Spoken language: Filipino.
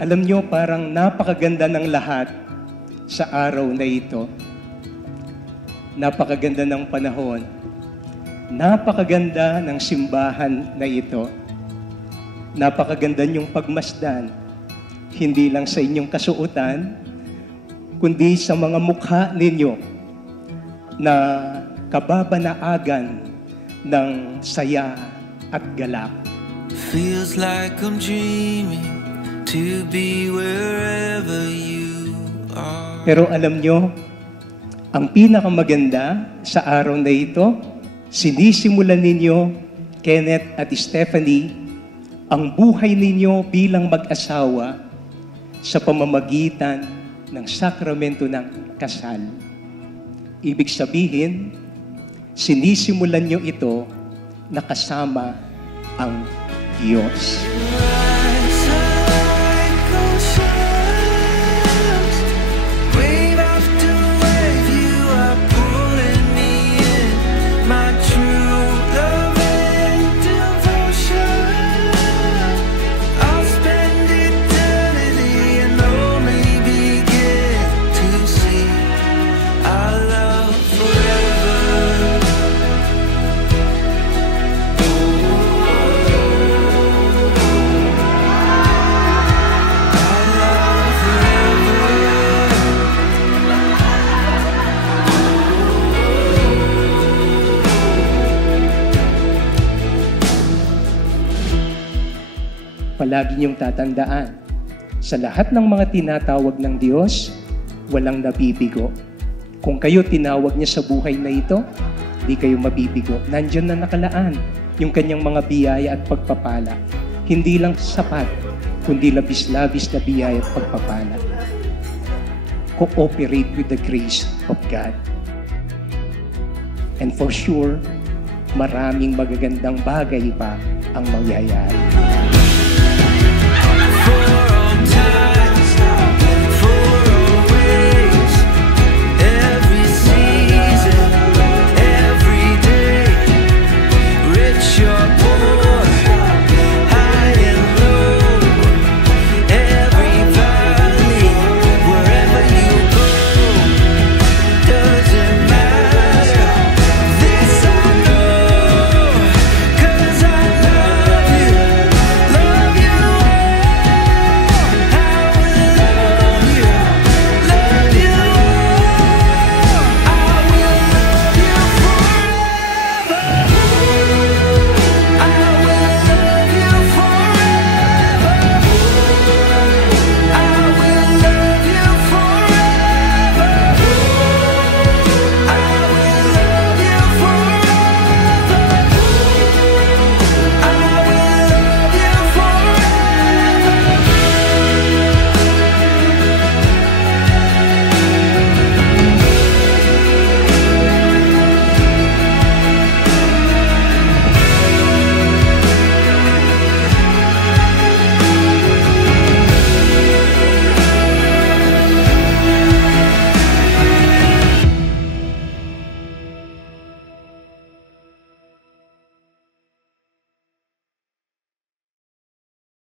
Alam nyo, parang napakaganda ng lahat sa araw na ito. Napakaganda ng panahon. Napakaganda ng simbahan na ito. Napakaganda niyong pagmasdan, hindi lang sa inyong kasuotan, kundi sa mga mukha ninyo na kababanaagan ng saya at galak. Feels like I'm dreaming to be wherever you are. Pero alam nyo, ang pinakamaganda sa araw na ito, sinisimulan ninyo, Kenneth at Stephanie, ang buhay ninyo bilang mag-asawa sa pamamagitan ng sakramento ng kasal. Ibig sabihin, sinisimulan nyo ito na kasama ang Diyos. Palagi niyong tatandaan, sa lahat ng mga tinatawag ng Diyos, walang nabibigo. Kung kayo tinawag niya sa buhay na ito, di kayo mabibigo. Nandiyan na nakalaan yung kanyang mga biyaya at pagpapala. Hindi lang sapat, kundi labis-labis na biyaya at pagpapala. Cooperate with the grace of God. And for sure, maraming magagandang bagay pa ang mangyayari. For all time.